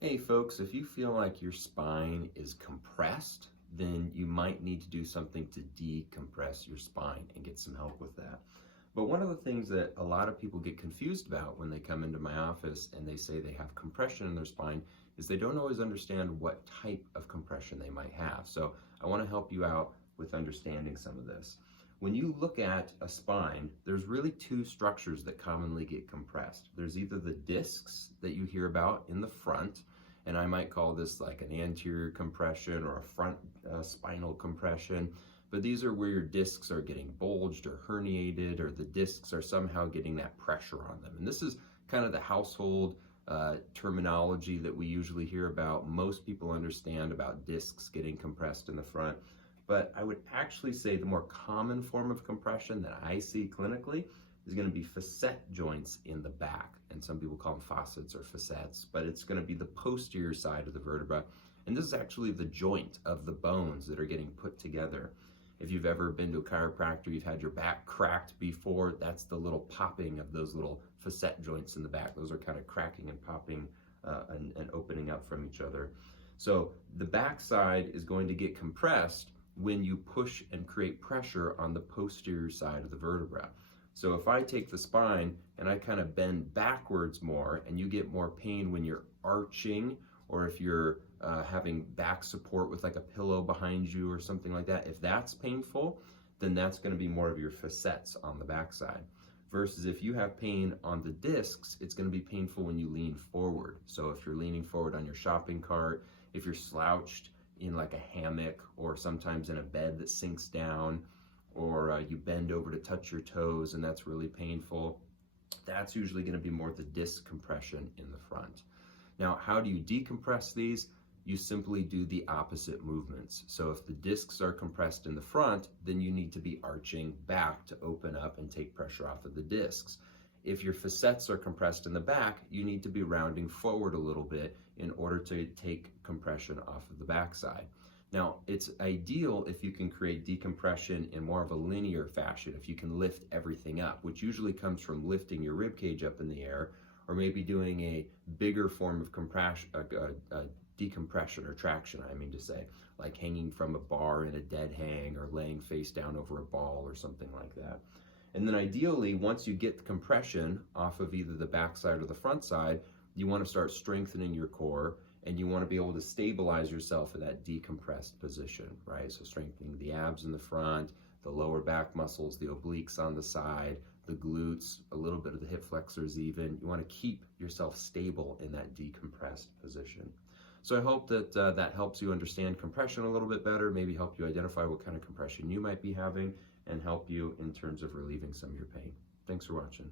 Hey folks, if you feel like your spine is compressed, then you might need to do something to decompress your spine and get some help with that. But one of the things that a lot of people get confused about when they come into my office and they say they have compression in their spine is they don't always understand what type of compression they might have. So I want to help you out with understanding some of this. When you look at a spine, there's really two structures that commonly get compressed. There's either the discs that you hear about in the front, and I might call this like an anterior compression or a front spinal compression, but these are where your discs are getting bulged or herniated, or the discs are somehow getting that pressure on them. And this is kind of the household terminology that we usually hear about. Most people understand about discs getting compressed in the front. But I would actually say the more common form of compression that I see clinically is going to be facet joints in the back. And some people call them facets or facets, but it's going to be the posterior side of the vertebra. And this is actually the joint of the bones that are getting put together. If you've ever been to a chiropractor, you've had your back cracked before, that's the little popping of those little facet joints in the back. Those are kind of cracking and popping and opening up from each other. So the back side is going to get compressed when you push and create pressure on the posterior side of the vertebra. So if I take the spine and I kind of bend backwards more, and you get more pain when you're arching, or if you're having back support with like a pillow behind you or something like that, if that's painful, then that's going to be more of your facets on the backside. Versus if you have pain on the discs, it's going to be painful when you lean forward. So if you're leaning forward on your shopping cart, if you're slouched in like a hammock, or sometimes in a bed that sinks down, or you bend over to touch your toes and that's really painful, that's usually going to be more the disc compression in the front. Now, how do you decompress these? You simply do the opposite movements. So if the discs are compressed in the front, then you need to be arching back to open up and take pressure off of the discs. If your facets are compressed in the back, you need to be rounding forward a little bit in order to take compression off of the backside. Now, it's ideal if you can create decompression in more of a linear fashion, if you can lift everything up, which usually comes from lifting your rib cage up in the air, or maybe doing a bigger form of compression, decompression or traction, I mean to say, like hanging from a bar in a dead hang, or laying face down over a ball or something like that. And then ideally, once you get the compression off of either the backside or the front side, you want to start strengthening your core, and you want to be able to stabilize yourself in that decompressed position, right? So strengthening the abs in the front, the lower back muscles, the obliques on the side, the glutes, a little bit of the hip flexors even. You want to keep yourself stable in that decompressed position. So I hope that that helps you understand compression a little bit better, maybe help you identify what kind of compression you might be having, and help you in terms of relieving some of your pain. Thanks for watching.